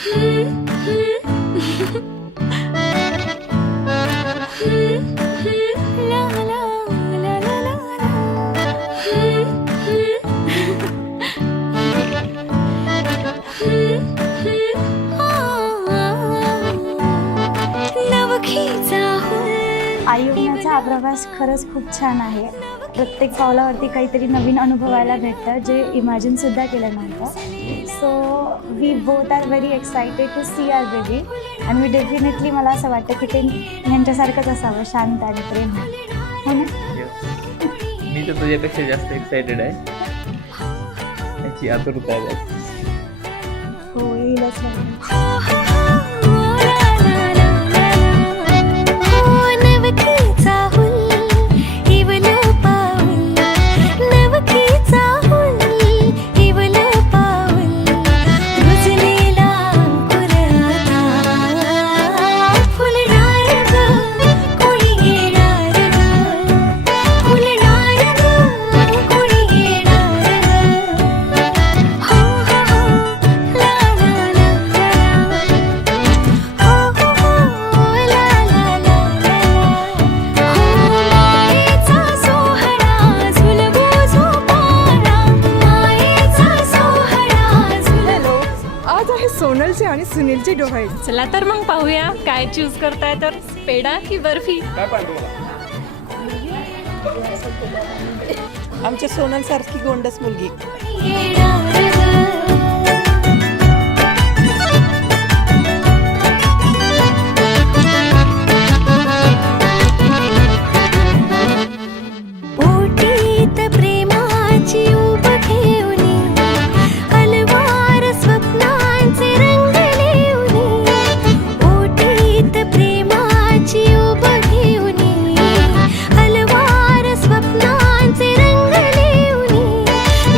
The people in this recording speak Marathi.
आई होण्याचा हा प्रवास खरंच खूप छान आहे. प्रत्येक पावलावरती काहीतरी नवीन अनुभवायला भेटतं जे इमॅजिनसुद्धा केलं नव्हतं. So we both are very excited to see our baby आणि मी डेफिनेटली मला असं वाटतं की ते ह्यांच्यासारखंच असावं, शांत आणि प्रेम. हो ना? मी तर तुझ्यापेक्षा जास्त एक्सायटेड आहे. याची आतुरता आहे बस. हो, येईलच लागेल. सोनलचे आणि सुनीलचे डोहाळे. चला तर मग पाहूया काय चूज करताय, तर पेढा की बर्फी. काय पाहिजे तुम्हाला? आमच्या सोनल सारखी गोंडस मुलगी.